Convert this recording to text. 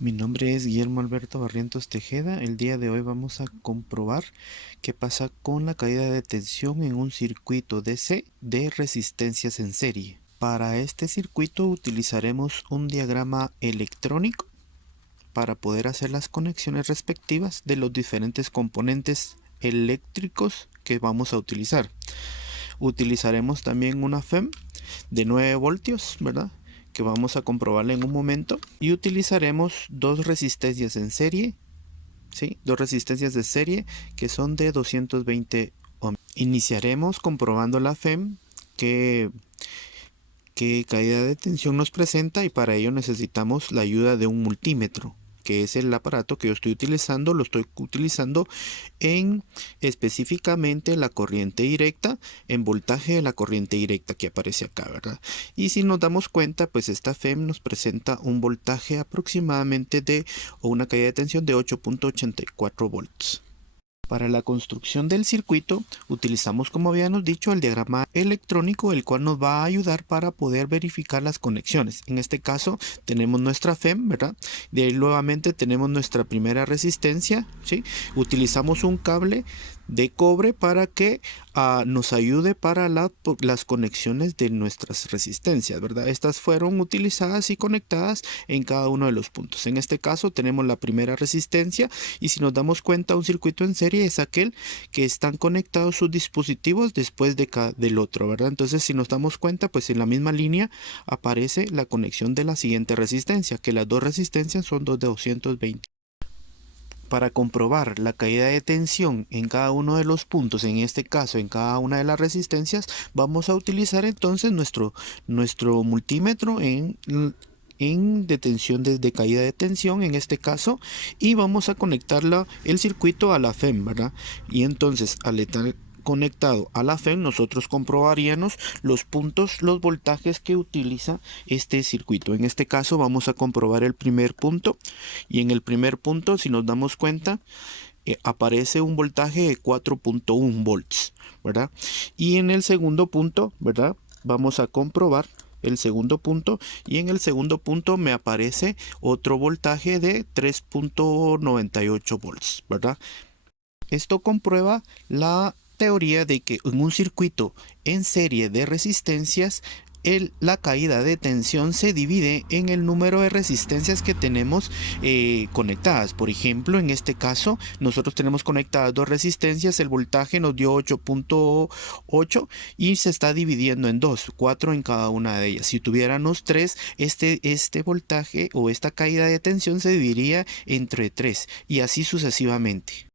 Mi nombre es Guillermo Alberto Barrientos Tejeda. El día de hoy vamos a comprobar qué pasa con la caída de tensión en un circuito DC de resistencias en serie. Para este circuito utilizaremos un diagrama electrónico para poder hacer las conexiones respectivas de los diferentes componentes eléctricos que vamos a utilizar. Utilizaremos también una FEM de 9 voltios, ¿verdad?, que vamos a comprobarla en un momento, y utilizaremos dos resistencias en serie, ¿sí? Dos resistencias de serie que son de 220 ohms. Iniciaremos comprobando la FEM que caída de tensión nos presenta, y para ello necesitamos la ayuda de un multímetro, que es el aparato que yo estoy utilizando. Lo estoy utilizando en específicamente la corriente directa, en voltaje de la corriente directa que aparece acá, ¿verdad? Y si nos damos cuenta, pues esta FEM nos presenta un voltaje aproximadamente o una caída de tensión de 8.84 volts. Para la construcción del circuito utilizamos, como habíamos dicho, el diagrama electrónico, el cual nos va a ayudar para poder verificar las conexiones. En este caso tenemos nuestra FEM, ¿verdad? De ahí nuevamente tenemos nuestra primera resistencia, ¿sí? Utilizamos un cable de cobre para que nos ayude para las conexiones de nuestras resistencias, ¿verdad? Estas fueron utilizadas y conectadas en cada uno de los puntos. En este caso tenemos la primera resistencia, y si nos damos cuenta, un circuito en serie es aquel que están conectados sus dispositivos después del otro, ¿verdad? Entonces, si nos damos cuenta, pues en la misma línea aparece la conexión de la siguiente resistencia, que las dos resistencias son dos de 220. Para comprobar la caída de tensión en cada uno de los puntos, en este caso en cada una de las resistencias, vamos a utilizar entonces nuestro multímetro en de tensión, de caída de tensión en este caso, y vamos a conectarla el circuito a la FEM, ¿verdad? Y entonces al estar conectado a la FEM, nosotros comprobaríamos los puntos, los voltajes que utiliza este circuito. En este caso vamos a comprobar el primer punto, y en el primer punto, si nos damos cuenta, aparece un voltaje de 4.1 volts, ¿verdad? Y en el segundo punto, ¿verdad?, vamos a comprobar el segundo punto, y en el segundo punto me aparece otro voltaje de 3.98 volts, ¿verdad? Esto comprueba la teoría de que en un circuito en serie de resistencias, la caída de tensión se divide en el número de resistencias que tenemos conectadas. Por ejemplo, en este caso nosotros tenemos conectadas dos resistencias, el voltaje nos dio 8.8 y se está dividiendo en dos, 4 en cada una de ellas. Si tuviéramos 3, este voltaje o esta caída de tensión se dividiría entre 3, y así sucesivamente.